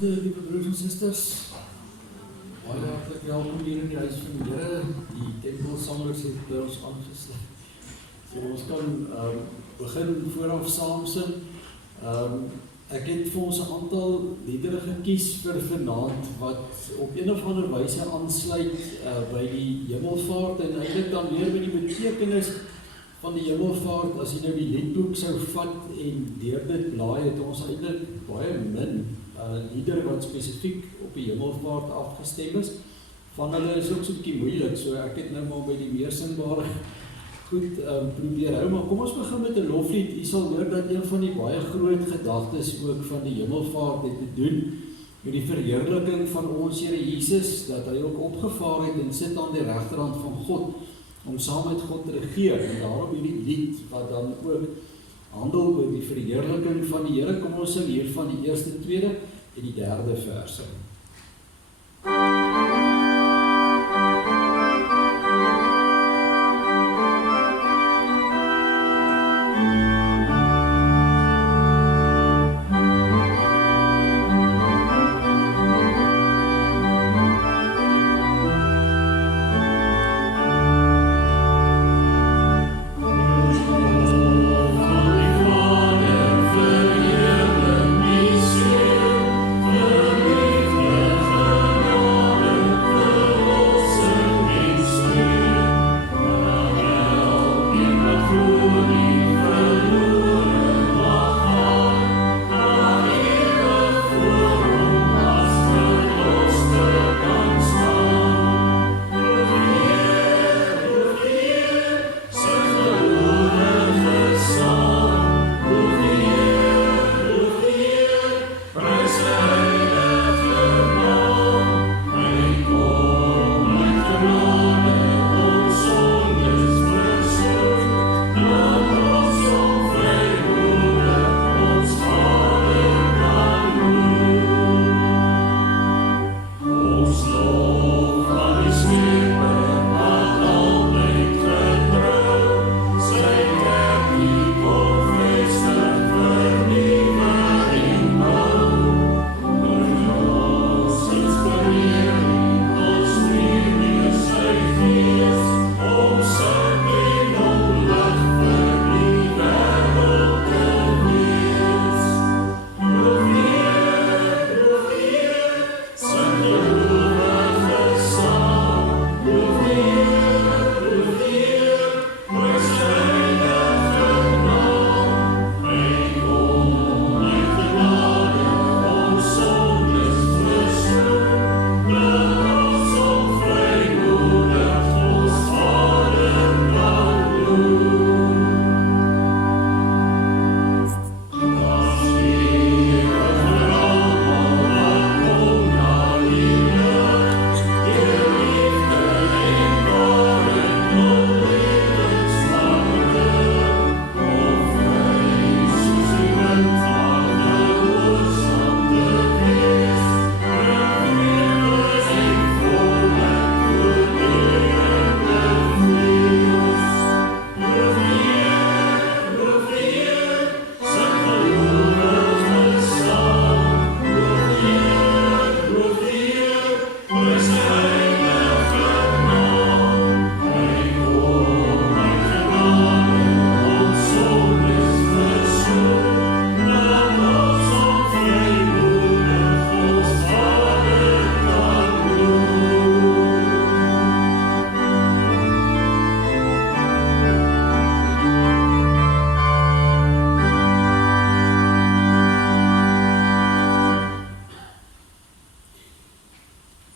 Lieve broers en susters, baie hartlik welkom hier in die huis van die Here. Die tempelsameliks het by ons aangesluit. So ons kan begin vooraf saam sing. Ek het vir ons 'n aantal liedere gekies vir vanaand wat op een of ander wyse aansluit by die hemelvaart en eintlik dan weer by die betekenis van die hemelvaart. As jy nou die liedboek sou vat en deur dit blaai, het ons eintlik baie min liedere wat spesifiek op die hemelvaart afgestem is. Van hulle is ook so 'n bietjie moeilik, so ek het nou maar by die meer sinbare goed probeer hou, maar kom ons begin met 'n loflied. Jy sal hoor dat een van die baie groot gedagtes ook van die hemelvaart het te doen met die verheerliking van ons Here Jesus, dat hy ook opgevaar het en sit aan die regterhand van God, om saam met God te regeer. En daarom hierdie lied wat dan ook handel oor die verheerliking van die Here. Kom ons sing hier van die eerste, tweede en die derde verse.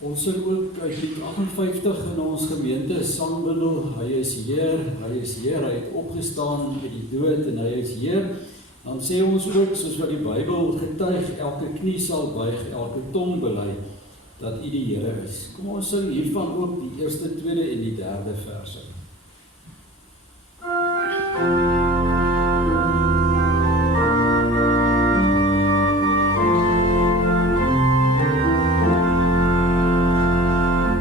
Ons sing ook uit lied 58 in ons gemeente sangbundel, hy is Heer, hy is Heer, hy het opgestaan uit die dood en hy is Heer. Dan sê ons ook, soos wat die Bybel getuig, elke knie sal buig, elke tong bely, dat U die Here is. Kom ons sing hiervan ook die eerste, tweede en die derde verse. Yes.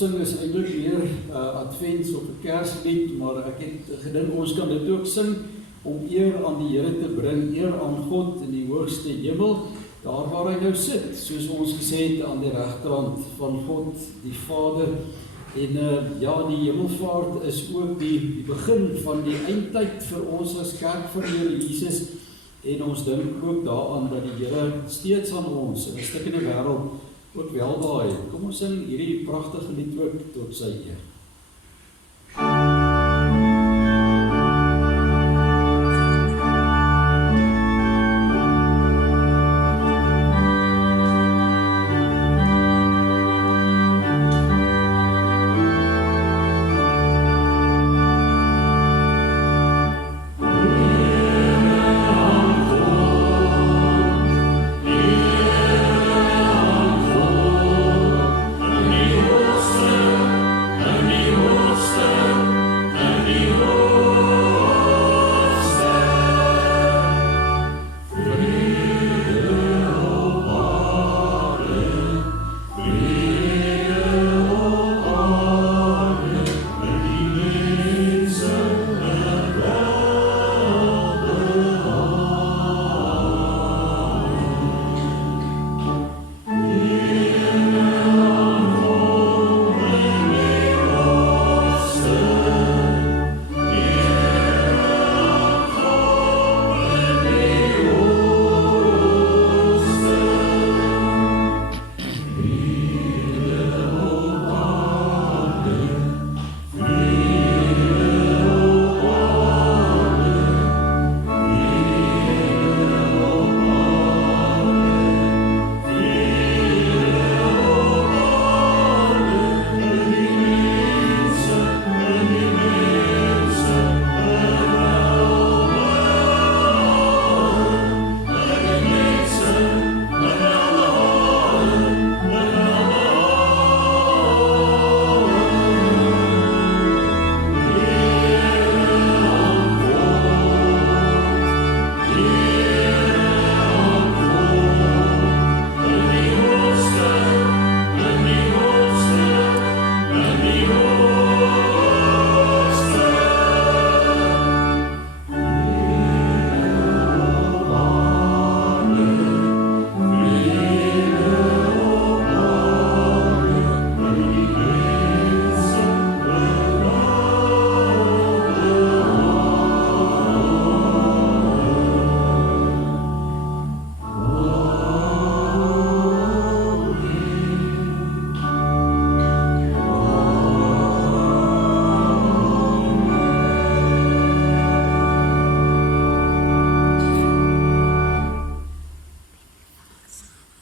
Sing is eintlik meer advents of 'n Kerslied, maar ek het gedink ons kan dit ook sing om eer aan die Here te bring, eer aan God in die hoogste hemel, daar waar hy nou sit, soos ons gesê het aan die regterhand van God die Vader. En ja, die hemelvaart is ook die begin van die eindtyd vir ons as kerk van die Here Jesus. En ons dink ook daaraan dat die Here steeds aan ons in 'n stikkende wêreld ook weldaai. Kom ons sing hierdie pragtige lied ook tot sy eer.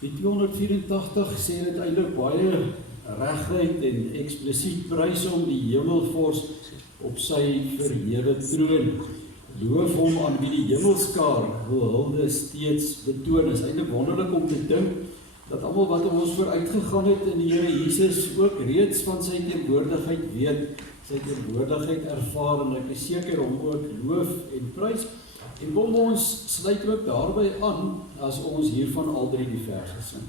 Die 284 sê dit eintlik baie reguit en eksplisiet prys om die hemelvors op sy verhewe troon. Loof hom aan wie die hemelskaar hul hulde steeds betoon. Is eintlik wonderlik om te dink dat almal wat ons vooruitgegaan het in die Here Jesus ook reeds van sy teenwoordigheid weet, sy teenwoordigheid ervaar, en ek is seker om ook loof en prys. En kom ons sluit ook daarby aan as ons hiervan al drie die verse sing.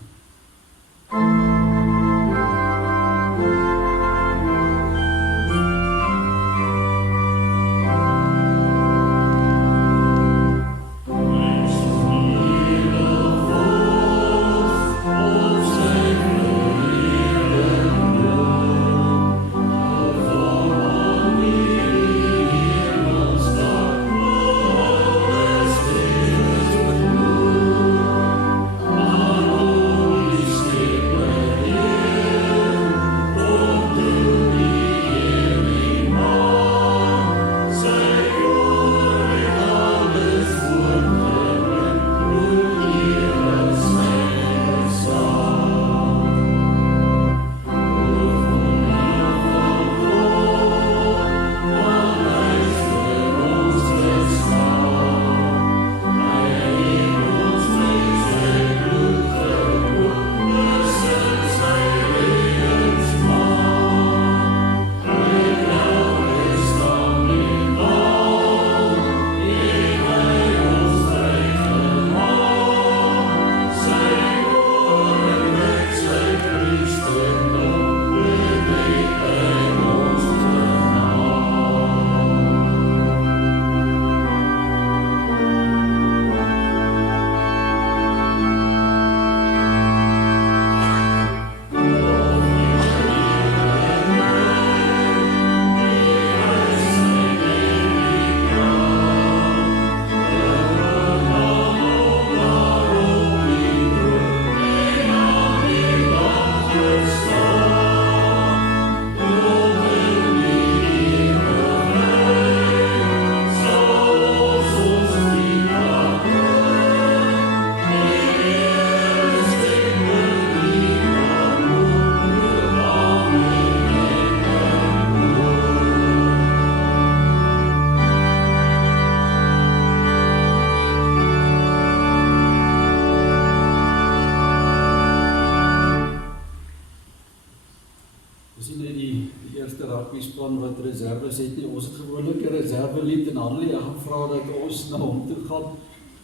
reserves het nie. Ons het gewoonlik 'n reservelied en Hanlie het gevra dat ons na hom toe gaan,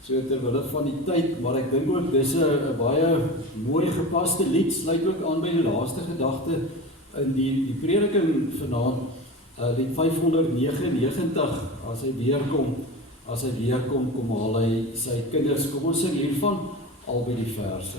so terwille van die tyd, maar ek dink ook dis 'n baie mooi gepaste lied, sluit ook aan by die laaste gedagte in die prediking vanaand, lied 599, as hy weerkom, kom haal hy sy kinders. Kom ons sing hiervan, albei die verse.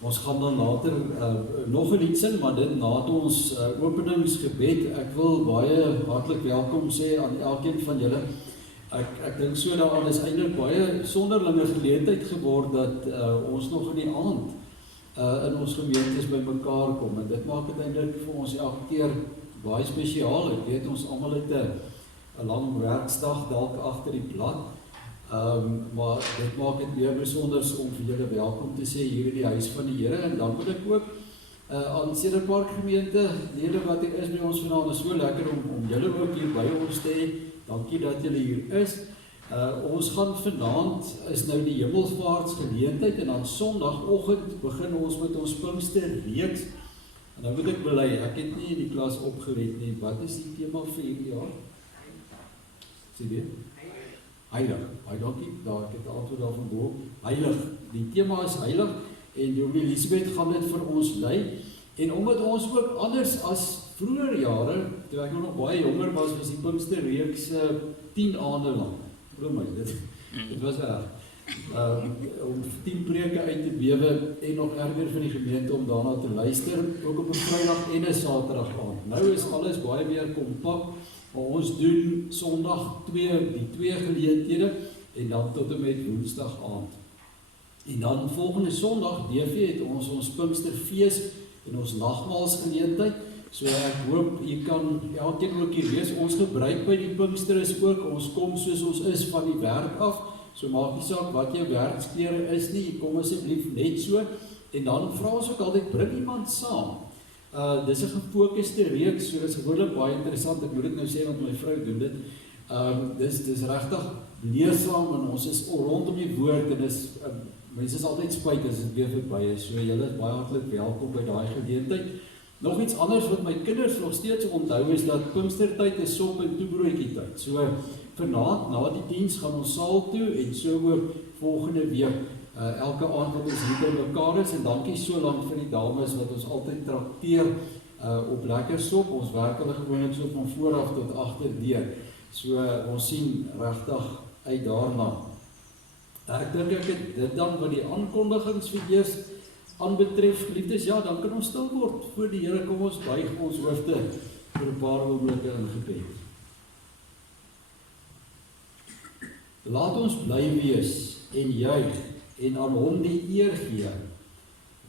Ons gaan dan later nog 'n lied sing, maar dit na ons openingsgebed. Ek wil baie hartlik welkom sê aan elkeen van julle. Ek dink so daaraan is eintlik baie sonderlinge geleentheid geword dat ons nog in die aand in ons gemeentes bymekaar kom, en dit maak dit eintlik vir ons elke keer baie spesiaal. Ek weet ons almal het 'n lang werksdag dalk agter die blad. Maar dit maak dit weer besonders om vir julle welkom te sê hier in die huis van die Here, en dan wil ek ook aan Cedar Park gemeente, lede wat hier is by ons vanaand, is so lekker om julle ook hier by ons te hê. Dankie dat julle hier is. Ons gaan vanaand, is nou die Hemelvaartsgeleentheid, en dan Sondagoggend begin ons met ons Pinksterreeks. En nou moet ek bely, ek het nie in die klas opgelet nie. Wat is die tema vir hierdie jaar? Sê weer? Heilig. Dankie, ek het antwoord daarvan bo. Heilig. Die tema is heilig, en Jommie Elisabeth gaan dit vir ons lei. En omdat ons ook anders as vroeër jare, toe ek nog baie jonger was die Pinksterreeks 10 aande lang. Glo my, dit was erg. Om 10 preke uit te bewe, en nog erger vir die gemeente om daarna te luister, ook op 'n Vrydag en 'n Saterdag aand. Nou is alles baie meer kompak. Ons doen Sondag die twee geleenthede, en dan tot en met Woensdag aand. En dan volgende Sondag, DV, het ons Pinksterfees en ons nagmaalsgeleentheid. So ek hoop jy kan elkeen ook hier wees. Ons gebruik by die Pinkster is ook, ons kom soos ons is van die werk af. So maak nie saak wat jou werksklere is nie, kom asseblief net so. En dan vra ons ook altyd, bring iemand saam. Dis 'n gefokuste reeks, so dis gewoonlik baie interessant. Ek moet dit nou sê, want my vrou doen dit. Dis regtig leersaam, en ons is rondom die woord, en mense is altyd spyt as dit weer verby is. So julle is baie hartlik welkom by daai geleentheid. Nog iets anders wat my kinders nog steeds onthou is dat Pinkstertyd is sop en toebroodjie tyd. So vanaand na die diens gaan ons saal toe, en so ook volgende week elke aand wat ons hier by mekaar is, en dankie so lank vir die dames wat ons altyd trakteer op lekker sop. Ons werk hulle gewoonlik so van vooraf tot agterdeur. So ons sien regtig uit daarna. Ek dink ek het dit dan wat die aankondigings vir eers aanbetref, geliefdes, ja, dan kan ons stil word voor die Here. Kom ons buig ons hoofde vir 'n paar oomblikke in gebed. Laat ons bly wees en juig en aan hom die eer gee,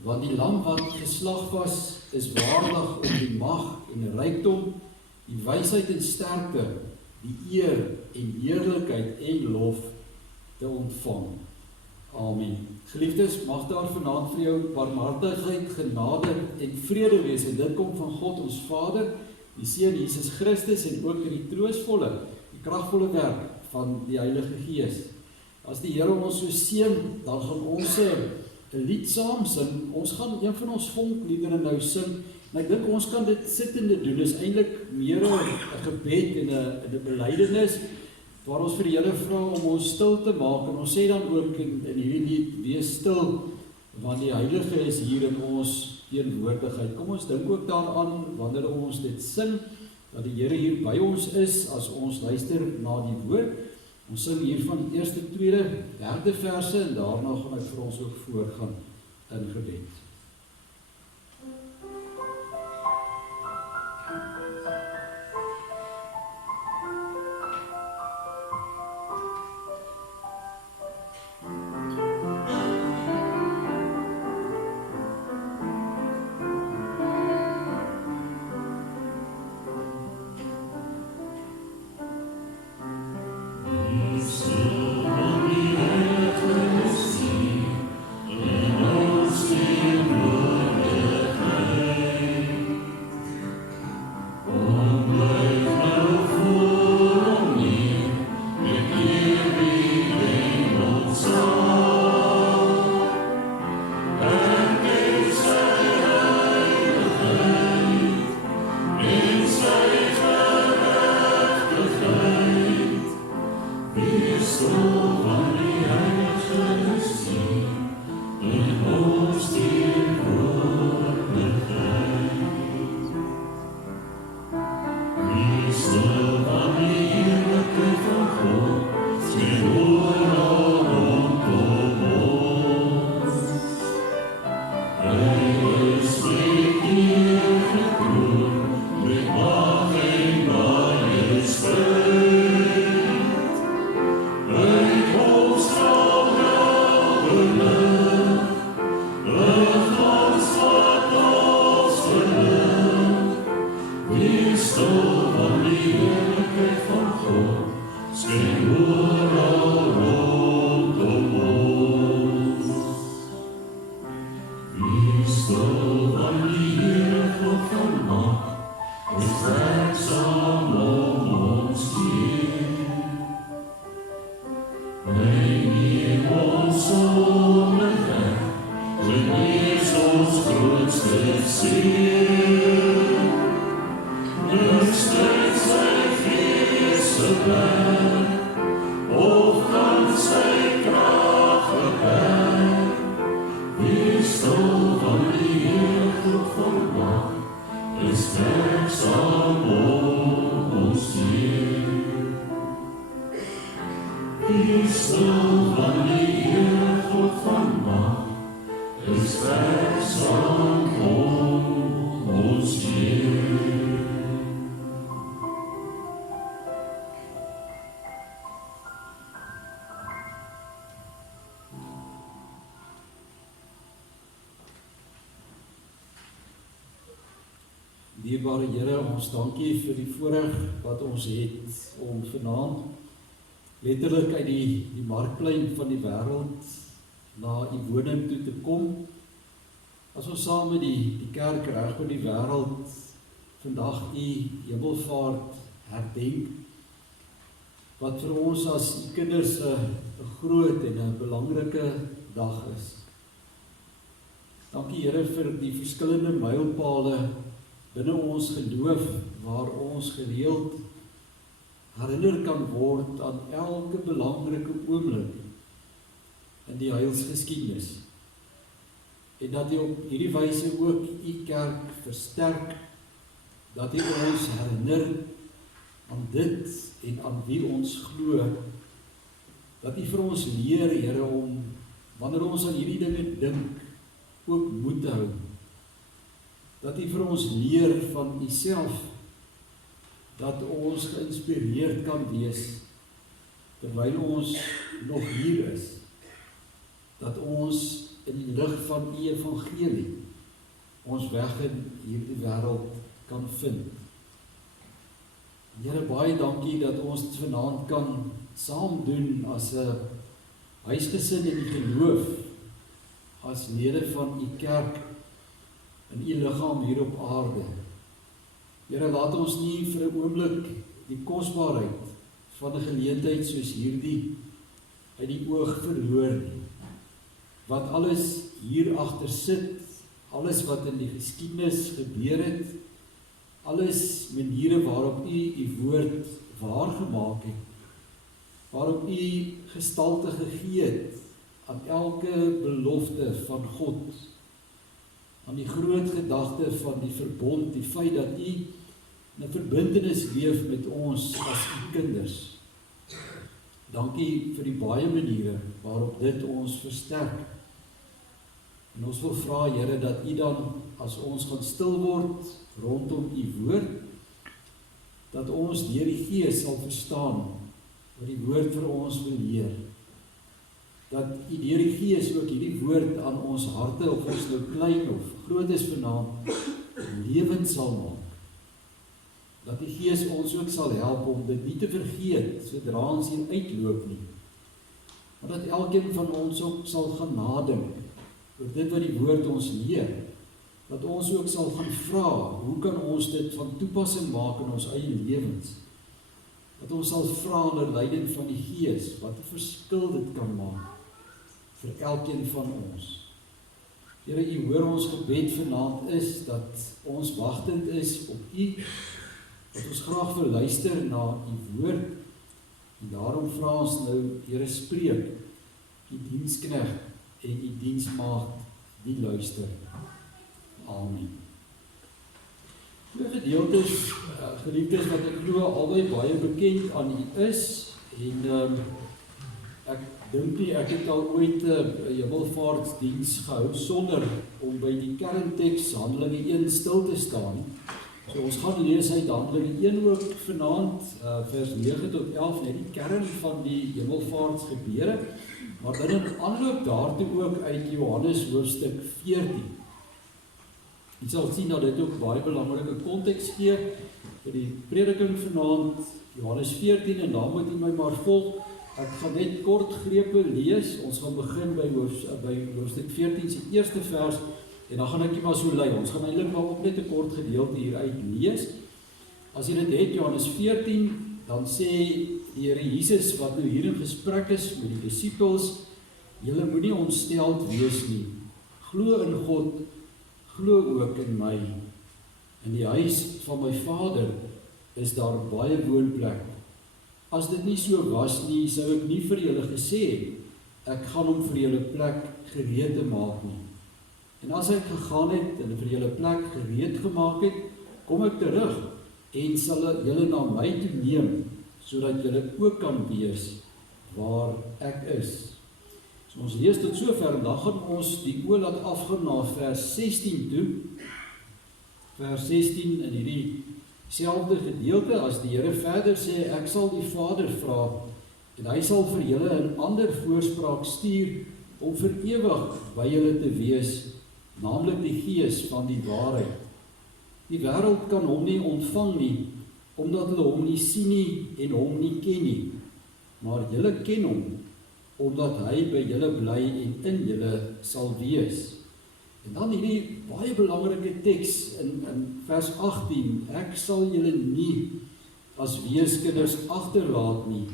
want die lam wat geslag was, is waardig om die mag en rykdom, die wysheid en sterkte, die eer en heerlikheid en lof te ontvang. Amen. Geliefdes, mag daar vanaand vir jou barmhartigheid, genade en vrede wees, en dit kom van God ons Vader die Seun Jesus Christus en ook in die troostvolle, die kragvolle werk van die Heilige Gees. As die Here ons so seën, dan gaan ons 'n lied saam sing. Ons gaan een van ons vonkliedere nou sing, en ek dink ons kan dit sittende doen. Dis eintlik meer 'n gebed en 'n belydenis, waar ons vir die Here vra om ons stil te maak, en ons sê dan ook in hierdie lied, wees stil, want die Heilige is hier in ons teenwoordigheid. Kom ons dink ook daaraan, wanneer ons dit sing, dat die Here hier by ons is, as ons luister na die woord. Ons sing hier van die eerste, tweede, derde verse, en daarna gaan ek vir ons ook voorgaan in gebed. Dierbare Here, ons dankie vir die voorreg wat ons het om vanaand letterlik uit die markplein van die wêreld na u woning toe te kom. As ons saam met die kerk reg oor die wêreld vandag u hemelvaart herdenk, wat vir ons as u kinders 'n groot en 'n belangrike dag is. Dankie Here vir die verskillende mylpale binne ons geloof, waar ons gereeld herinner kan word aan elke belangrike oomblik in die heilsgeskiedenis. En dat U op hierdie wyse ook U kerk versterk, dat U ons herinner aan dit en aan wie ons glo, dat U vir ons leer, Here, om, wanneer ons aan hierdie dinge dink, ook moed te hou. Dat U vir ons leer van U self, dat ons geïnspireerd kan wees, terwyl ons nog hier is, dat ons in die lig van U evangelie ons weg in hierdie wêreld kan vind. Here, baie dankie dat ons dit vanaand kan saam doen as 'n huisgesin in die geloof, as lede van U kerk in U liggaam hier op aarde. Here, laat ons nie vir 'n oomblik die kosbaarheid van 'n geleentheid soos hierdie uit die oog verloor nie. Wat alles hier agter sit, alles wat in die geskiedenis gebeur het, alles maniere waarop U woord waargemaak het, waarop U gestalte gegee het aan elke belofte van God, aan die groot gedagte van die verbond, die feit dat U in 'n verbintenis leef met ons as U kinders. Dankie vir die baie maniere waarop dit ons versterk. En ons wil vra, Here, dat U dan, as ons gaan stil word rondom U woord, dat ons deur die Gees sal verstaan wat die woord vir ons wil leer. Dat U deur die Gees ook hierdie woord aan ons harte, of ons nou klein of groot is vanaand, lewend sal maak. Dat die Gees ons ook sal help om dit nie te vergeet, sodra ons hier uitloop nie. Maar dat elkeen van ons ook sal gaan nadink oor dit wat die woord ons leer. Dat ons ook sal gaan vra, hoe kan ons dit van toepassing maak in ons eie lewens? Dat ons sal vra onder leiding van die Gees, wat 'n verskil dit kan maak vir elkeen van ons. Here, U hoor ons gebed vanaand is, dat ons wagtend is op U, dat ons graag wil luister na U woord, en daarom vra ons nou, Here, spreek, U diensknegt en U diensmaagd die luister. Amen. Die gedeeltes, geliefdes, wat ek glo albei baie bekend aan U is, en ek dink nie, ek het al ooit 'n hemelvaartsdiens gehou sonder om by die kernteks Handelinge 1 stil te staan. So ons gaan lees uit Handelinge 1 ook vanaand, vers 9 tot 11, net die kern van die hemelvaartsgebeure, maar dan in aanloop daartoe ook uit Johannes hoofstuk 14. Jy sal sien dat dit ook baie belangrike konteks gee vir die prediking vanaand, Johannes 14, en dan moet jy my maar volg. Ek gaan net kort grepe lees. Ons gaan begin by hoofstuk 14 se eerste vers, en dan gaan ek jy maar so lei. Ons gaan eintlik maar ook net 'n kort gedeelte hieruit lees. As jy dit het, Johannes 14, dan sê die Here Jesus, wat nou hier in gesprek is met die disippels, julle moenie ontsteld wees nie. Glo in God, glo ook in my. In die huis van my Vader is daar baie woonplek. As dit nie so was nie, sou ek nie vir julle gesê het, ek gaan om vir julle plek gereed te maak nie. En as ek gegaan het en vir julle plek gereed gemaak het, kom ek terug en sal julle na my toe neem, sodat julle ook kan wees waar ek is. So ons lees tot sover, en dan gaan ons die oë laat afgaan na vers 16 toe. Vers 16 in hierdie selfde gedeelte, as die Here verder sê, ek sal die Vader vra, en hy sal vir julle 'n ander voorspraak stuur, om vir ewig by julle te wees, naamlik die Gees van die waarheid. Die wêreld kan hom nie ontvang nie, omdat hulle hom nie sien nie en hom nie ken nie, maar julle ken hom, omdat hy by julle bly en in julle sal wees. En dan hierdie baie belangrike teks in vers 18, ek sal julle nie as weeskinders agterlaat nie,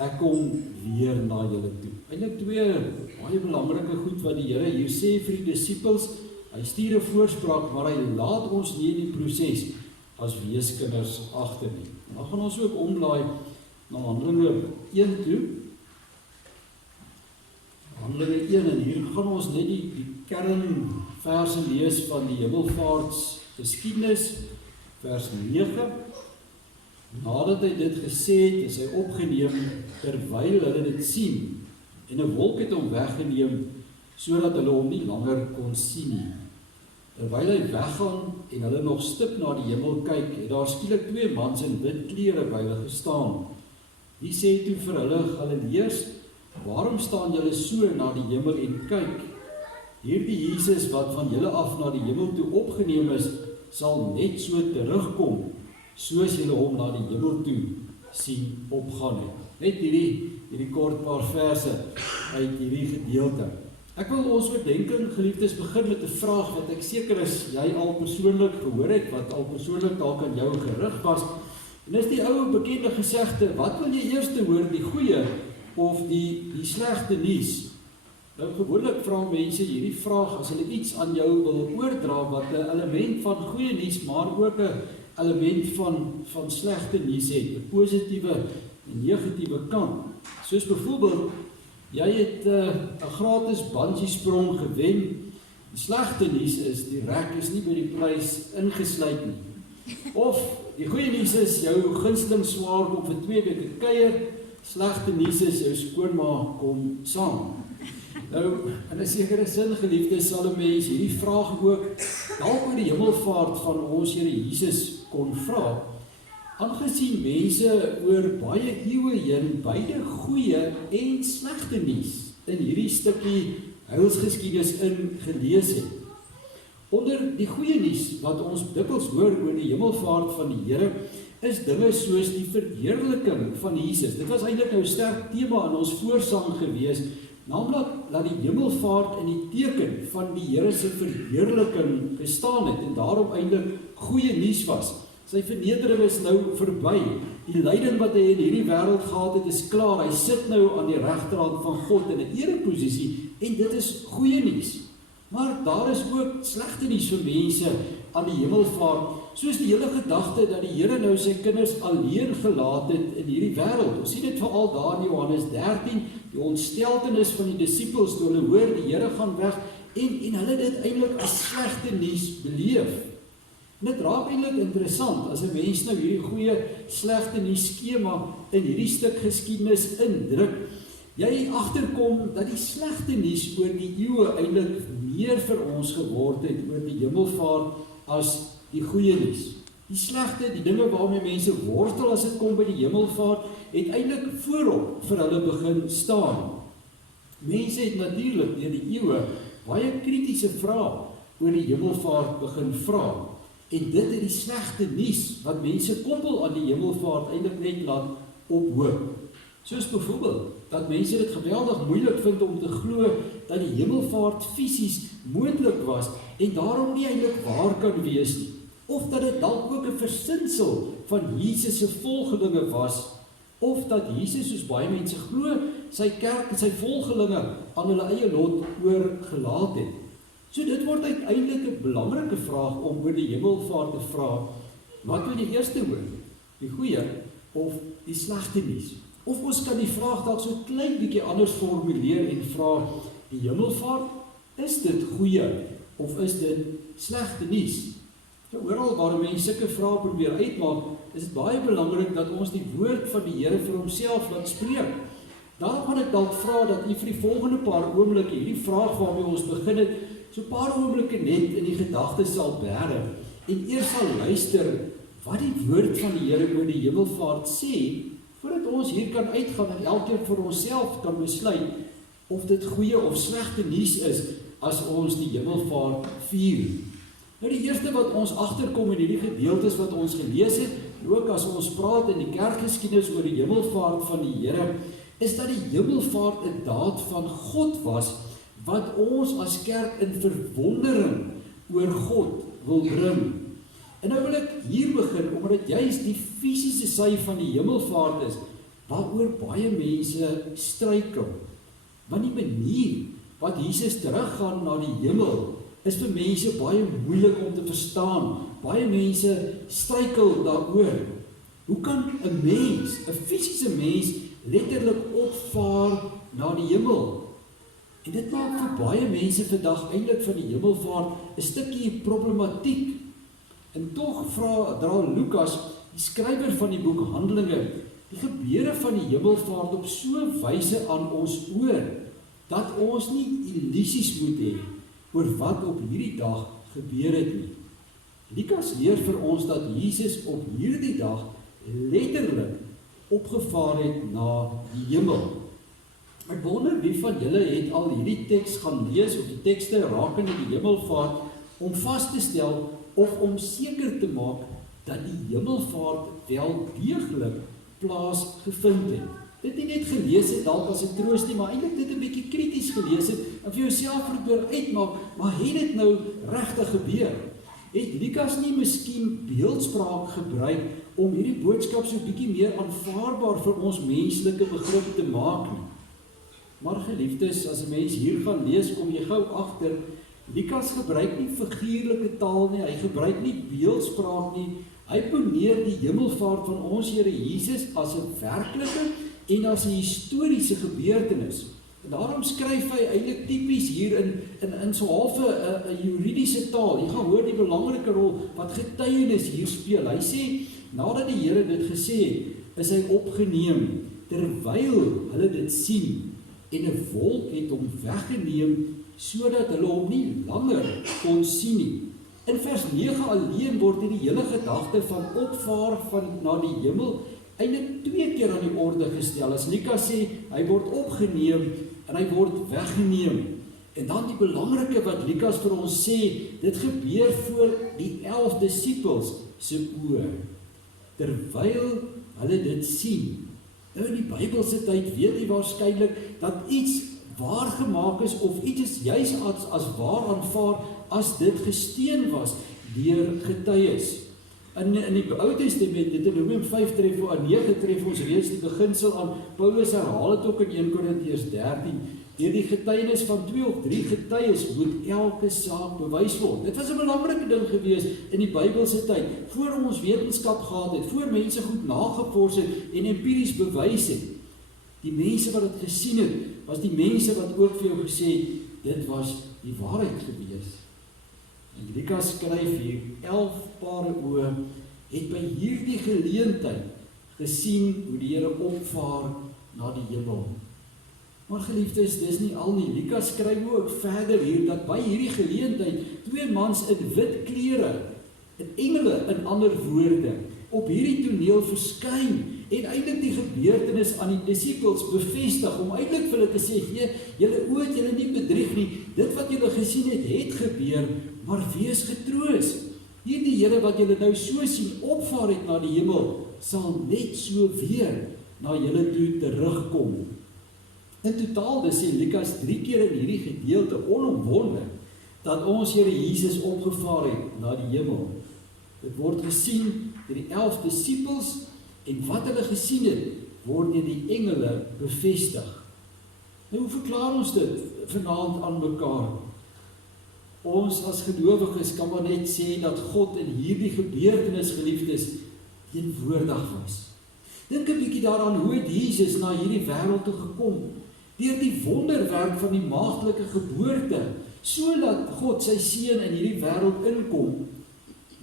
ek kom weer na julle toe. Eintlik twee baie belangrike goed wat die Here hier sê vir die disippels. Hy stuur 'n voorspraak, maar hy laat ons nie in die proses as weeskinders agter nie. En dan gaan ons ook omlaai na Handelinge 1 toe. Handelinge 1, en hier gaan ons net die kernverse lees van die hemelvaartsgeskiedenis, vers 9. Nadat hy dit gesê het, is hy opgeneem terwyl hulle dit sien, en 'n wolk het hom weggeneem, sodat hulle hom nie langer kon sien nie. Terwyl hy weggaan en hulle nog stip na die hemel kyk, het daar skielik 2 mans in wit klere by hulle gestaan. Die sê toe vir hulle, Galileërs, waarom staan julle so na die hemel en kyk? Hierdie Jesus wat van julle af na die hemel toe opgeneem is, sal net so terugkom, soos julle hom na die hemel toe sien opgaan het. Net hierdie kort paar verse uit hierdie gedeelte. Ek wil ons oordenking, geliefdes, begin met 'n vraag wat ek seker is jy al persoonlik gehoor het, wat al persoonlik dalk aan jou gerig was. En dis die ou bekende gesegde, wat wil jy eers hoor, die goeie of die slegte nuus? Nou gewoonlik vra mense hierdie vraag as hulle iets aan jou wil oordra wat 'n element van goeie nuus, maar ook 'n element van slegte nuus het, 'n positiewe en negatiewe kant. Soos byvoorbeeld, jy het 'n gratis bungee sprong gewen. Die slegte nuus is die rek is nie by die prys ingesluit nie. Of die goeie nuus is jou gunsteling swaar kom vir 2 weke kuier. Slegte nuus is jou skoonma kom saam. Nou, in 'n sekere sin, geliefdes, sal 'n mens hierdie vraag ook dalk oor die hemelvaart van ons Here Jesus kon vra. Aangesien mense oor baie eeue heen beide goeie en slegte nuus in hierdie stukkie heilsgeskiedenis ingelees het. Onder die goeie nuus wat ons dikwels hoor oor die hemelvaart van die Here, is dinge soos die verheerliking van Jesus. Dit was eintlik nou 'n sterk tema in ons voorsang gewees, naamlik dat die hemelvaart in die teken van die Here se verheerliking gestaan het en daarom eintlik goeie nuus was. Sy vernedering is nou verby. Die lyding wat hy in hierdie wêreld gehad het is klaar. Hy sit nou aan die regterhand van God in 'n ereposisie en dit is goeie nuus. Maar daar is ook slegte nuus vir mense aan die hemelvaart, soos die hele gedagte dat die Here nou sy kinders alleen gelaat het in hierdie wêreld. Ons sien dit veral daar in Johannes 13, die ontsteltenis van die disippels toe hulle hoor die Here gaan weg en hulle dit eintlik as slegte nuus beleef. En dit raak eintlik interessant as 'n mens nou hierdie goeie slegte nuus skema in hierdie stuk geskiedenis indruk. Jy agterkom dat die slegte nuus oor die eeue eintlik meer vir ons geword het oor die hemelvaart as die goeie nuus. Die slegte, die dinge waarmee mense wortel as dit kom by die hemelvaart, het eintlik voorop vir hulle begin staan. Mense het natuurlik deur die eeue baie kritiese vrae oor die hemelvaart begin vra. En dit het die slegte nuus wat mense koppel aan die hemelvaart eintlik net laat ophoop. Soos byvoorbeeld, dat mense dit geweldig moeilik vind om te glo dat die hemelvaart fisies moontlik was en daarom nie eintlik waar kan wees nie. Of dat dit dalk ook 'n versinsel van Jesus se volgelinge was, of dat Jesus, soos baie mense glo, sy kerk en sy volgelinge aan hulle eie lot oorgelaat het. So dit word uiteindelik 'n belangrike vraag om oor die hemelvaart te vra. Wat wil jy eerste hoor? Die goeie of die slegte nuus? Of ons kan die vraag dalk so klein bietjie anders formuleer en vra, die hemelvaart, is dit goeie of is dit slegte nuus? Oral waar mense sulke vrae probeer uitmaak, is dit baie belangrik dat ons die woord van die Here vir homself laat spreek. Daarom gaan ek dalk vra dat u vir die volgende paar oomblikke hierdie vraag waarmee ons begin het, so 'n paar oomblikke net in die gedagtes sal bære en eers sal luister wat die woord van die Here oor die hemelvaart sê, voordat ons hier kan uitgaan en elkeen vir onsself kan besluit of dit goeie of slegte nuus is as ons die hemelvaart vier. Nou die eerste wat ons agterkom in hierdie gedeeltes wat ons gelees het, ook as ons praat in die kerkgeskiedenis oor die hemelvaart van die Here, is dat die hemelvaart 'n daad van God was, wat ons as kerk in verwondering oor God wil bring. En nou wil ek hier begin, omdat dit juist die fisiese sy van die hemelvaart is, waaroor baie mense struikel. Want die manier wat Jesus teruggaan na die hemel, is vir mense baie moeilik om te verstaan. Baie mense struikel daaroor. Hoe kan 'n mens, 'n fisiese mens, letterlik opvaar na die hemel? En dit maak vir baie mense vandag eintlik van die hemelvaart 'n stukkie problematiek. En tog dra Lukas, die skrywer van die boek Handelinge, die gebeure van die hemelvaart op so 'n wyse aan ons oor, dat ons nie illusies moet hê oor wat op hierdie dag gebeur het nie. Lukas leer vir ons dat Jesus op hierdie dag letterlik opgevaar het na die hemel. Ek wonder wie van julle het al hierdie teks gaan lees of die tekste rakende die hemelvaart om vas te stel of om seker te maak dat die hemelvaart wel deeglik plaasgevind het. dit nie net gelees het dalk as 'n troos nie, maar eintlik dit 'n bietjie krities gelees het en vir jouself probeer uitmaak, maar het dit nou regtig gebeur? Het Lukas nie miskien beeldspraak gebruik om hierdie boodskap so bietjie meer aanvaarbaar vir ons menslike begrip te maak nie? Maar geliefdes, as 'n mens hier gaan lees, kom jy gou agter, Lukas gebruik nie figuurlike taal nie, hy gebruik nie beeldspraak nie, hy poneer die hemelvaart van ons Here Jesus as 'n werklike en as 'n historiese gebeurtenis. En daarom skryf hy eintlik tipies hier in so half 'n juridiese taal. Jy gaan hoor die belangrike rol wat getuienis hier speel. Hy sê, nadat die Here dit gesê het, is hy opgeneem, terwyl hulle dit sien, en 'n wolk het hom weggeneem, sodat hulle hom nie langer kon sien nie. In vers 9 alleen word die hele gedagte van opvaar na die hemel eintlik 2 keer aan die orde gestel. As Lukas sê, hy word opgeneem en hy word weggeneem. En dan die belangrike wat Lukas vir ons sê, dit gebeur voor die 11 disippels se oë, terwyl hulle dit sien. Nou in die Bybelse tyd weet jy waarskynlik dat iets waargemaak is of iets is juis as waar aanvaar as dit gesteun was deur getuies. In die Ou Testament, Deuteronomium 5:9 tref ons reeds die beginsel aan. Paulus herhaal dit ook in 1 Korintiërs 13. Deur die getuienis van 2 of 3 getuies moet elke saak bewys word. Dit was 'n belangrike ding gewees in die Bybelse tyd, voor ons wetenskap gehad het, voor mense goed nagevors het en empiries bewys het. Die mense wat dit gesien het, was die mense wat ook vir jou gesê het, dit was die waarheid gewees. En Lukas skryf hier, 11 pare oë het by hierdie geleentheid gesien hoe die Here opvaar na die hemel. Maar geliefdes, dis nie al nie. Lukas skryf ook verder hier, dat by hierdie geleentheid 2 mans in wit klere, en engele in ander woorde, op hierdie toneel verskyn, en eintlik die gebeurtenis aan die disippels bevestig, om eintlik vir hulle te sê, julle oë het julle nie bedrieg nie, dit wat julle gesien het gebeur, maar wees getroos. Hierdie Here wat julle nou so sien, opvaar het na die hemel, sal net so weer na julle toe terugkom. In totaal, dis sê Lukas 3 keer in hierdie gedeelte, onomwonde, dat ons Here Jesus opgevaar het na die hemel. Dit word gesien deur die 11 disippels, en wat hulle gesien het, word deur die engele bevestig. Nou, hoe verklaar ons dit vanaand aan mekaar? Ons as gelowiges kan maar net sê dat God in hierdie gebeurtenis, geliefdes, teenwoordig was. Dink 'n bietjie daaraan, hoe het Jesus na hierdie wêreld toe gekom? Deur die wonderwerk van die maagdelike geboorte, sodat God sy seun in hierdie wêreld inkom.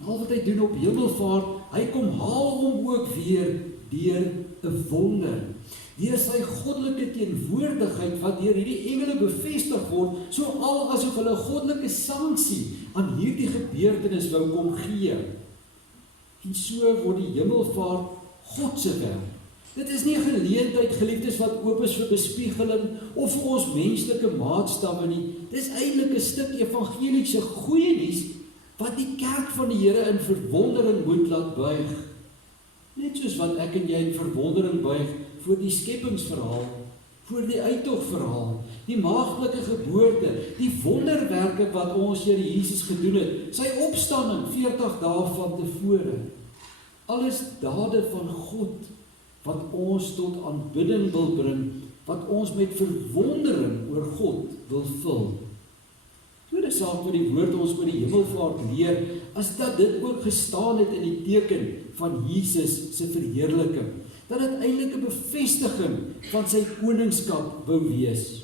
Al wat hy doen op hemelvaart, hy kom haal hom ook weer deur 'n wonder. Deur sy goddelike teenwoordigheid wat deur hierdie engele bevestig word, so al asof hulle goddelike sanksie aan hierdie gebeurtenis wou kom gee. En so word die hemelvaart God se werk. Dit is nie 'n geleentheid, geliefdes, wat oop is vir bespiegeling of vir ons menslike maatstawwe nie. Dis eintlik 'n stuk evangeliese goeie nuus wat die kerk van die Here in verwondering moet laat buig. Net soos wat ek en jy in verwondering buig voor die skepingsverhaal, voor die uittogverhaal, die maagdelike geboorte, die wonderwerke wat ons Here Jesus gedoen het, sy opstanding 40 dae van tevore. Alles dade van God wat ons tot aanbidding wil bring, wat ons met verwondering oor God wil vul. Tweede saak wat die woord ons oor die hemelvaart leer, is dat dit ook gestaan het in die teken van Jesus se verheerliking. Dat dit eintlik 'n bevestiging van sy koningskap wou wees.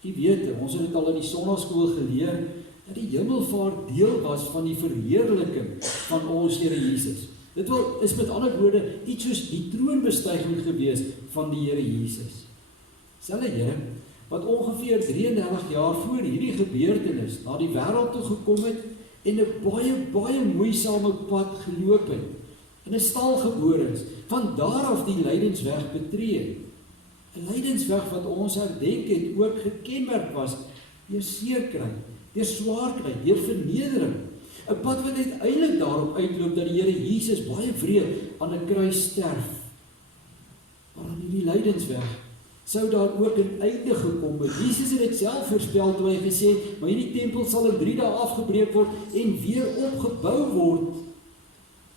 Jy weet, ons het dit al in die sonnaarskool geleer, dat die hemelvaart deel was van die verheerliking van ons Here Jesus. Dit is met ander woorde iets soos die troonbestuiging gewees van die Here Jesus. Selfe Here wat ongeveer 33 jaar voor hierdie gebeurtenis na die wêreld toe gekom het en 'n baie moeisame pad geloop het, in 'n stal gebore is, van daar af die lydensweg betree. 'n Lydensweg wat ons herdenk het ook gekenmerk was deur seerkry, deur swaarkry, deur vernedering. 'n Pad wat uiteindelik daarop uitloop dat die Here Jesus baie wreed aan 'n kruis sterf. Maar aan hierdie lydensweg sou daar ook 'n einde gekom het. Jesus het dit self voorspel toe hy gesê, maar hierdie tempel sal in 3 dae afgebreek word en weer opgebou word.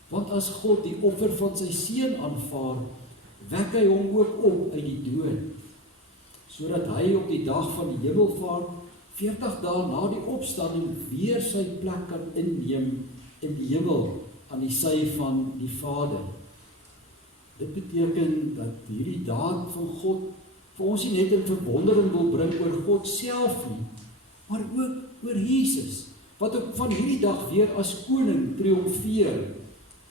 Want as God die offer van sy seun aanvaar, wek hy hom ook op uit die dood, sodat hy op die dag van die hemelvaart 40 dae na die opstanding weer sy plek kan inneem in die hemel aan die sy van die Vader. Dit beteken dat hierdie daad van God vir ons nie net in verwondering wil bring oor God self nie, maar ook oor Jesus, wat ook van hierdie dag weer as koning triomfeer.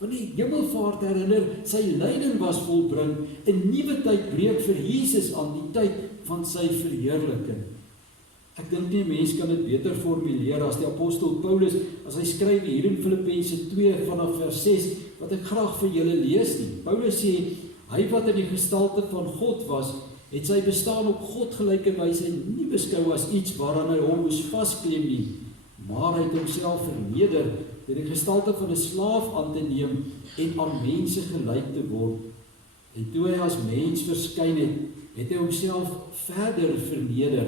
Want die hemelvaart herinner, sy lyding was volbring, 'n nuwe tyd breek vir Jesus aan, die tyd van sy verheerliking. Ek dink nie 'n mens kan dit beter formuleer as die apostel Paulus, as hy skryf hier in Filippense 2 vanaf vers 6, wat ek graag vir julle lees nie. Paulus sê, hy wat in die gestalte van God was, het sy bestaan op God gelyke wyse nie beskou as iets waaraan hy hom moes vasklem nie, maar hy het homself verneder deur die gestalte van 'n slaaf aan te neem en aan mense gelyk te word. En toe hy as mens verskyn het, het hy homself verder verneder.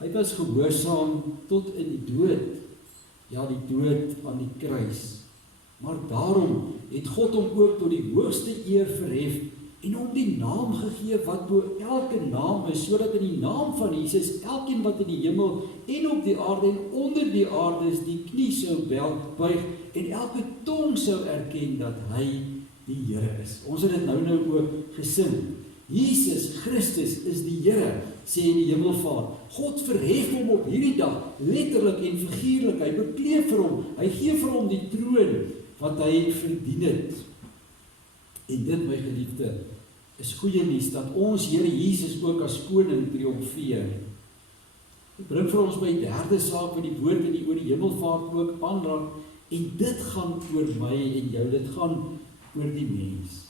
Hy was gehoorsaam tot in die dood, ja, die dood aan die kruis. Maar daarom het God hom ook tot die hoogste eer verhef en hom die naam gegee wat bo elke naam is, sodat in die naam van Jesus elkeen wat in die hemel en op die aarde en onder die aarde is, die knie sou buig en elke tong sou erken dat hy die Here is. Ons het dit nou ook gesing. Jesus Christus is die Here, sê in die hemelvaart. God verhef hom op hierdie dag, letterlik en figuurlik. Hy bekleed vir hom, hy gee vir hom die troon wat hy verdien het. En dit, my geliefde, is goeie nuus, dat ons Here Jesus ook as koning triomfeer. Dit bring vir ons by die derde saak wat die woord in die oor die hemelvaart ook aanraak, en dit gaan oor my en jou, dit gaan oor die mens.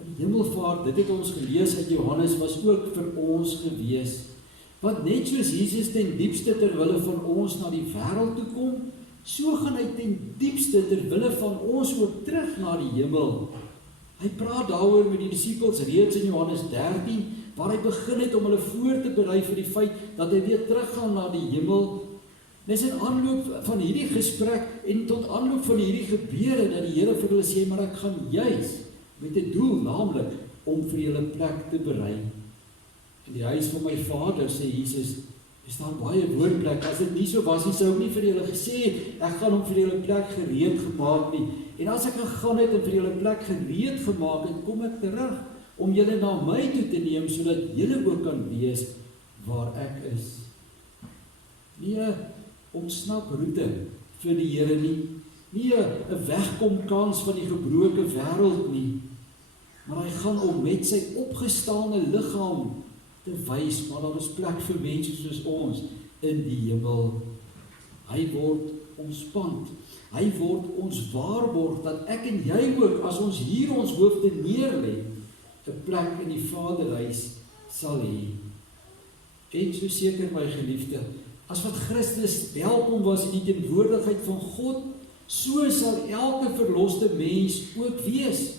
Die hemelvaart, dit het ons gelees uit Johannes, was ook vir ons gewees, want net soos Jesus ten diepste ter wille van ons na die wêreld toe kom, so gaan hy ten diepste ter wille van ons ook terug na die hemel. Hy praat daaroor met die disippels reeds in Johannes 13, waar hy begin het om hulle voor te berei vir die feit dat hy weer teruggaan na die hemel. Dis in aanloop van hierdie gesprek en tot aanloop van hierdie gebeure dat die Here vir hulle sê, maar ek gaan juis met 'n doel, naamlik om vir julle plek te berei. In die huis van my Vader, sê Jesus, is daar baie woonplek. As dit nie so was nie, sou ek nie vir julle gesê het, ek gaan hom vir julle plek gereed gemaak nie. En as ek gegaan het en vir julle plek gereed gemaak het, kom ek terug om julle na my toe te neem, sodat julle ook kan wees waar ek is. Nie 'n ontsnaproete vir die Here nie, nie 'n wegkomkans van die gebroke wêreld nie, maar hy gaan om met sy opgestane liggaam te wys, maar daar is plek vir mense soos ons in die hemel. Hy word ontspant. Hy word ons waarborg dat ek en jy ook, as ons hier ons hoofde neerlê, 'n plek in die Vaderhuis sal hê. En so seker, my geliefde, as wat Christus welkom was in die teenwoordigheid van God, so sal elke verloste mens ook wees.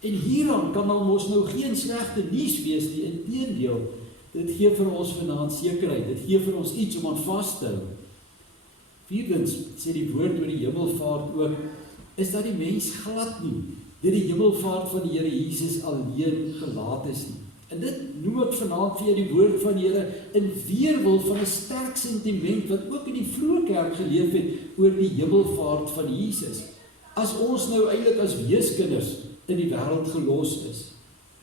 En hieraan kan dan ons nou geen slegte nuus wees nie, inteendeel, dit gee vir ons vanaand sekerheid, dit gee vir ons iets om aan vas te hou. Vierdens, sê die woord oor die hemelvaart ook, is dat die mens glad nie deur die hemelvaart van die Here Jesus alleen gelaat is nie. En dit noem ek vanaand vir die woord van die Here in weerwil van 'n sterk sentiment wat ook in die vroeë kerk geleef het oor die hemelvaart van Jesus. As ons nou eintlik as weeskinders in die wêreld gelos is.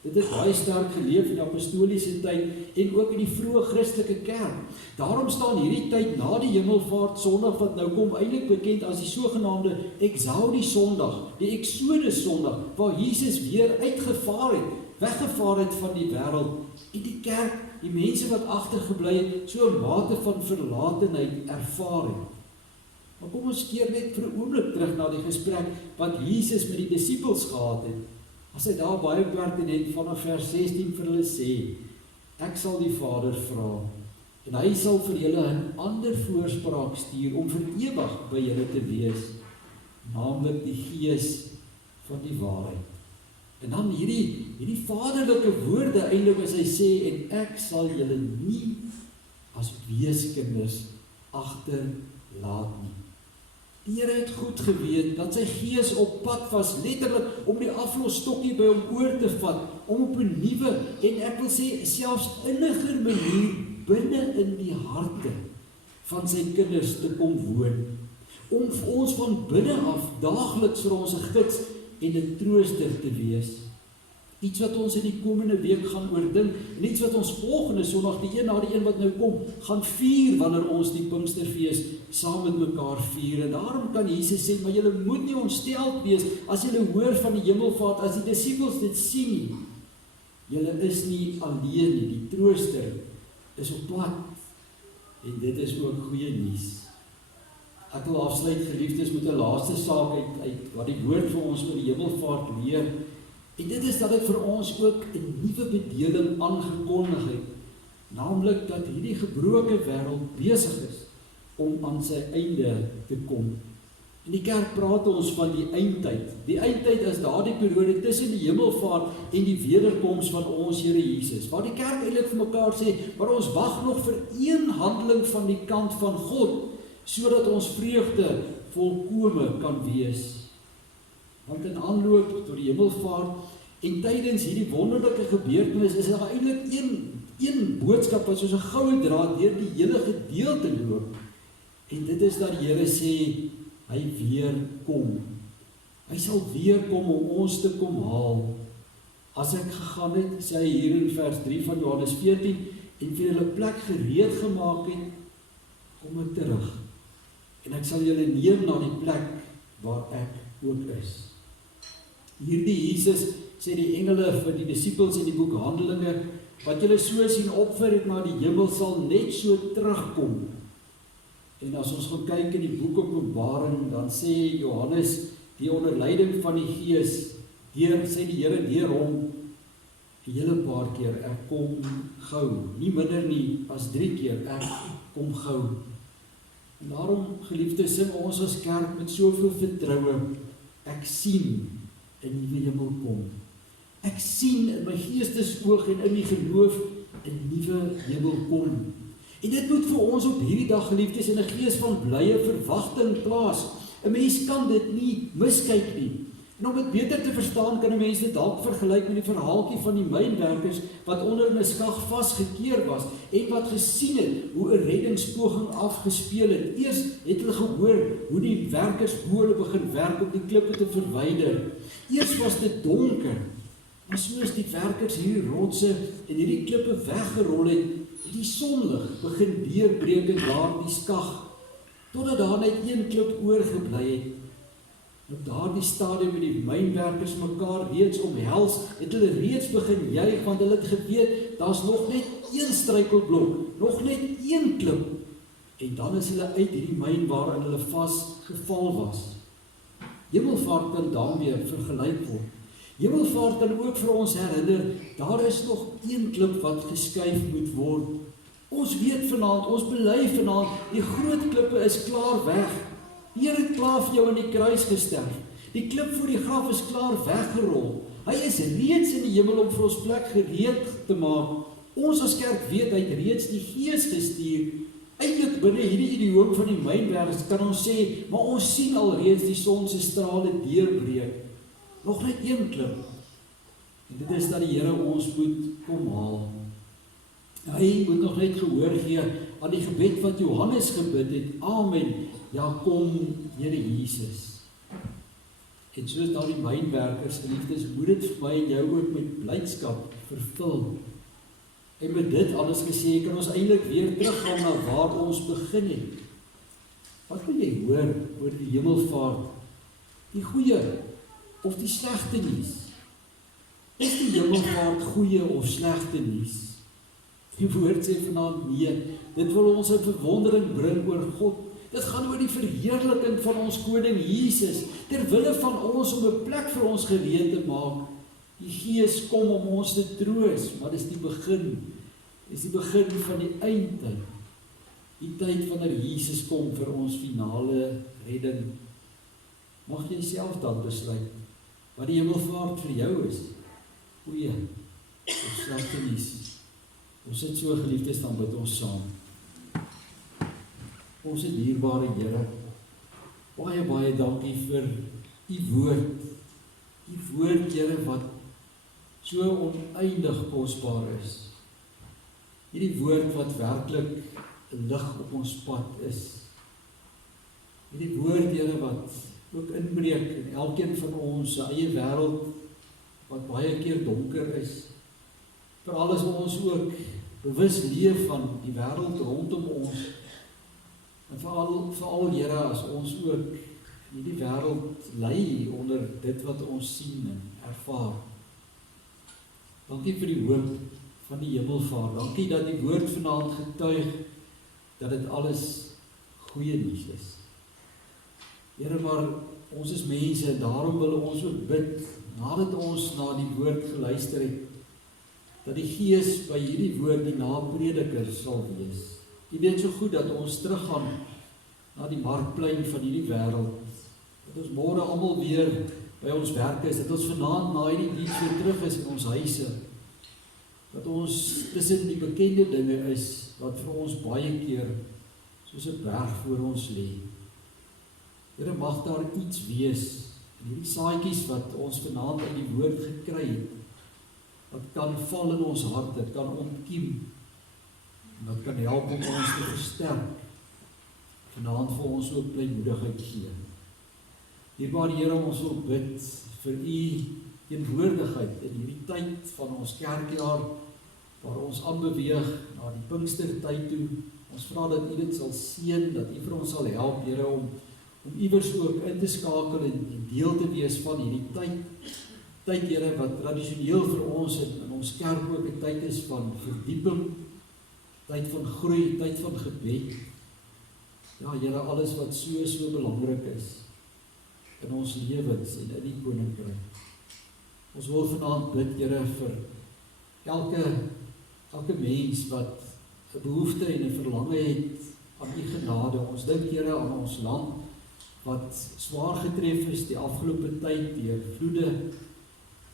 Dit is baie sterk geleef in die apostoliese tyd en ook in die vroeë Christelike kerk. Daarom staan hierdie tyd na die hemelvaart Sondag wat nou kom eintlik bekend as die sogenaamde Exodus Sondag, die Exodus Sondag, waar Jesus weer uitgevaar het, weggevaar het van die wêreld. En die kerk, die mense wat agtergebly het, so 'n mate van verlatenheid ervaar het. Maar kom ons keer net vir 'n oomblik terug na die gesprek wat Jesus met die disippels gehad het. As hy daar baie pertinent vanaf vers 16 vir hulle sê, ek sal die Vader vra, en hy sal vir julle 'n ander voorspraak stuur om vir ewig by julle te wees, naamlik die Gees van die waarheid. En dan hierdie hierdie vaderlike woorde eintlik as hy sê, en ek sal julle nie as weeskinders agterlaat nie. Die Here het goed geweet dat sy gees op pad was, letterlik om die aflosstokkie by hom oor te vat, om op 'n nuwe, en ek wil sê, selfs inniger manier binne in die harte van sy kinders te kom woon, om vir ons van binne af daagliks vir ons 'n gids en 'n trooster te wees. Iets wat ons in die komende week gaan oordink, en iets wat ons volgende Sondag, die een na die een wat nou kom, gaan vier wanneer ons die Pinksterfees saam met mekaar vier. En daarom kan Jesus sê, maar julle moet nie ontsteld wees as julle hoor van die hemelvaart, as die disippels dit sien nie. Julle is nie alleen nie, die trooster is op pad. En dit is ook goeie nuus. Ek wil afsluit, geliefdes, met 'n laaste saak uit wat die woord vir ons oor die hemelvaart leer. En dit is dat dit vir ons ook 'n nuwe bedeling aangekondig het, naamlik dat hierdie gebroke wêreld besig is om aan sy einde te kom. In die kerk praat ons van die eindtyd. Die eindtyd is daardie periode tussen die hemelvaart en die wederkoms van ons Here Jesus, waar die kerk eintlik vir mekaar sê, maar ons wag nog vir een handeling van die kant van God, sodat ons vreugde volkome kan wees. Want in aanloop tot die hemelvaart en tydens hierdie wonderlike gebeurtenis is daar eintlik een boodskap wat soos 'n goue draad deur die hele gedeelte loop. En dit is dat die Here sê, hy weer kom. Hy sal weer kom om ons te kom haal. As ek gegaan het, sê hy hier in vers 3 van Johannes 14, en vir julle plek gereed gemaak het, kom ek terug. En ek sal julle neem na die plek waar ek ook is. Hierdie Jesus, sê die engele vir die disippels in die boek Handelinge, wat julle so sien opvaar het na die hemel, sal net so terugkom. En as ons gaan kyk in die boek Openbaring, dan sê Johannes, die onder leiding van die Gees, sê die Here deur hom, 'n hele paar keer, ek kom gou, nie minder nie as 3 keer, ek kom gou. En daarom, geliefdes, sing ons as kerk met soveel vertroue, ek sien 'n nuwe hemel kom. Ek sien in my geestesoog en in die geloof 'n nuwe hemel kom. En dit moet vir ons op hierdie dag, geliefdes, in 'n gees van blye verwagting plaas. 'n Mens kan dit nie miskyk nie. En om dit beter te verstaan, kan 'n mens dit dalk vergelyk met die verhaaltjie van die mynwerkers wat onder 'n skag vasgekeer was en wat gesien het hoe 'n reddingspoging afgespeel het. Eers het hulle gehoor hoe die werkers bo hulle begin werk om die klippe te verwyder. Eers was dit donker, maar soos die werkers hierdie rotse en hierdie klippe weggerol het, die sonlig begin deurbreek in daardie skag, totdat daar net een klip oorgebly het. Op daardie stadium met die mynwerkers mekaar reeds omhels, het hulle reeds begin juig, want hulle het geweet, daar's nog net een struikelblok, nog net een klip, en dan is hulle uit hierdie myn waarin hulle vasgeval was. Hemelvaart kan daarmee vergelyk word. Hemelvaart kan ook vir ons herinner, daar is nog een klip wat geskuif moet word. Ons weet vanaand, ons bely vanaand, die groot klippe is klaar weg. Die Here het klaar vir jou in die kruis gesterf. Die klip voor die graf is klaar weggerol. Hy is reeds in die hemel om vir ons plek gereed te maak. Ons as kerk weet, hy het reeds die Gees gestuur. Eintlik binne hierdie idioom van die mynwerkers kan ons sê, maar ons sien al reeds die son se strale deurbreek. Nog net een klip. En dit is dat die Here ons moet kom haal. Hy moet nog net gehoor gee aan die gebed wat Johannes gebid het. Amen. Ja, kom, Here Jesus. En soos daar die mynwerkers, geliefdes, moet dit vir my en jou ook met blydskap vervul. En met dit alles gesê, kan ons eintlik weer teruggaan na waar ons begin het. Wat wil jy hoor oor die hemelvaart? Die goeie of die slegte nuus? Is die hemelvaart goeie of slegte nuus? Die woord sê vanaand nee, dit wil ons in verwondering bring oor God. Dit gaan oor die verheerliking van ons koning Jesus, ter wille van ons om 'n plek vir ons gereed te maak. Die Gees kom om ons te troos, maar dis die begin. Dis die begin van die eindtyd. Die tyd wanneer Jesus kom vir ons finale redding. Mag jy self dan besluit wat die hemelvaart vir jou is. goeie of slegte nuus. Ons sit so geliefdes, dan bid ons saam. Ons dierbare Here, baie, baie dankie vir U woord. U woord, Here, wat so oneindig kosbaar is. Hierdie woord wat werklik 'n lig op ons pad is. Hierdie woord, Here, wat ook inbreek in elkeen van ons se eie wêreld, wat baie keer donker is. Veral as ons ook bewus leef van die wêreld rondom ons. En veral Here, as ons ook hierdie wêreld lei onder dit wat ons sien en ervaar. Dankie vir die hoop van die Hemelvader. Dankie dat die woord vanaand getuig dat dit alles goeie nuus is. Here, maar ons is mense en daarom wil ons ook bid, nadat ons na die woord geluister het, dat die Gees by hierdie woord die naprediker sal wees. U weet so goed dat ons teruggaan na die markplein van hierdie wêreld. Dat ons môre almal weer by ons werk is, dat ons vanaand na hierdie diens weer terug is in ons huise. Dat ons tussen die bekende dinge is, wat vir ons baie keer soos 'n berg voor ons lê. Here, mag daar iets wees, in hierdie saadjies wat ons vanaand uit die woord gekry het, wat kan val in ons hart, dit kan ontkiem, en dat kan help om ons te versterk, vanaand vir ons ook blymoedigheid gee. Dierbare Here, ons wil bid vir U teenwoordigheid in hierdie tyd van ons kerkjaar, waar ons aanbeweeg na die Pinkstertyd toe. Ons vra dat U dit sal seën, dat U vir ons sal help, Here, om iewers ook in te skakel en deel te wees van hierdie tyd. Tyd, Here, wat tradisioneel vir ons in ons kerk ook 'n tyd is van verdieping, tyd van groei, tyd van gebed. Ja, Here, alles wat so belangrik is in ons lewens en in die koninkryk. Ons wil vanaand bid, Here, vir elke mens wat 'n behoefte en 'n verlange het aan U genade. Ons dink, Here, aan ons land wat swaar getref is die afgelope tyd deur vloede,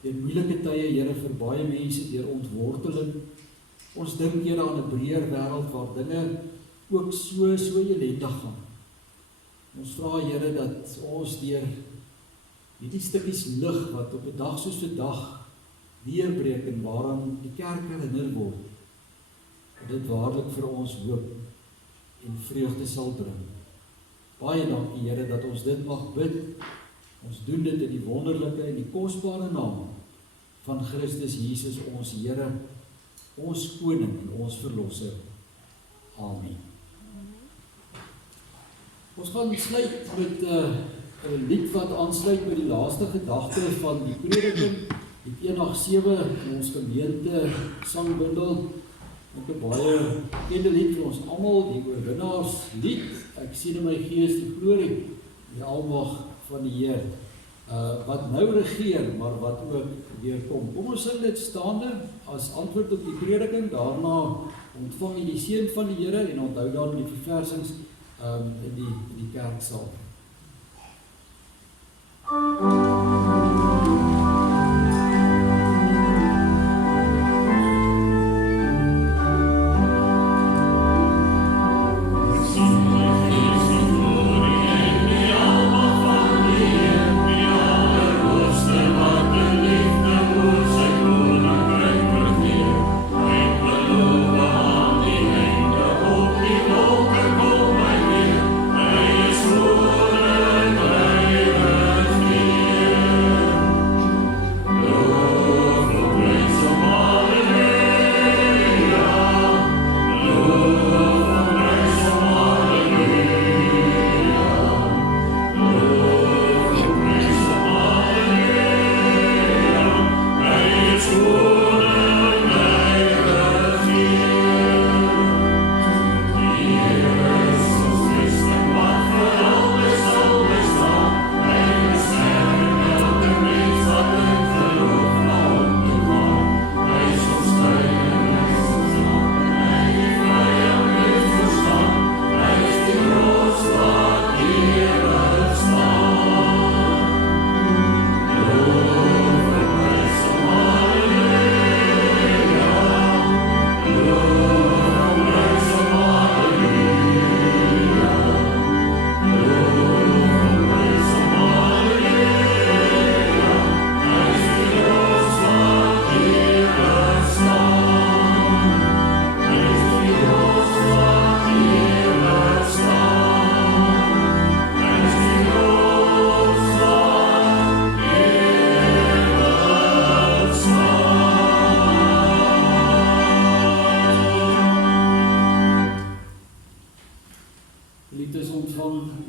deur moeilike tye, Here, vir baie mense deur ontworteling. Ons dink, Here, aan 'n breër wêreld waar dinge ook so elendig gaan. Ons vra, Here, dat ons deur hierdie stukkies lig wat op 'n dag soos vandag deurbreek en waaraan die kerk herinner word, dat dit waarlik vir ons hoop en vreugde sal bring. Baie dankie, Here, dat ons dit mag bid. Ons doen dit in die wonderlike en die kosbare naam van Christus Jesus, ons Here, ons Koning en ons Verlosser. Amen. Ons gaan sluit met 'n lied wat aansluit by die laaste gedagte van die prediking, die 187 in ons gemeente sangbundel. Ook 'n baie bekende lied vir ons almal, die oorwinnaarslied. Ek sien in my gees die glorie, die almag van die Heer, wat nou regeer, maar wat ook weer kom. Kom ons sing dit staande as antwoord op die prediking. Daarna ontvang jy die seën van die Here en onthou dan die verversings in die kerksaal. Hij is voor en hij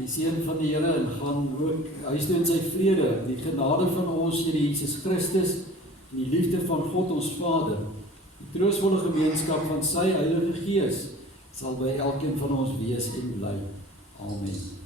die seën van die Here en gaan ook huis toe in sy vrede. Die genade van ons Here Jesus Christus en die liefde van God ons Vader, die troostvolle gemeenskap van sy Heilige Gees sal by elkeen van ons wees en bly. Amen.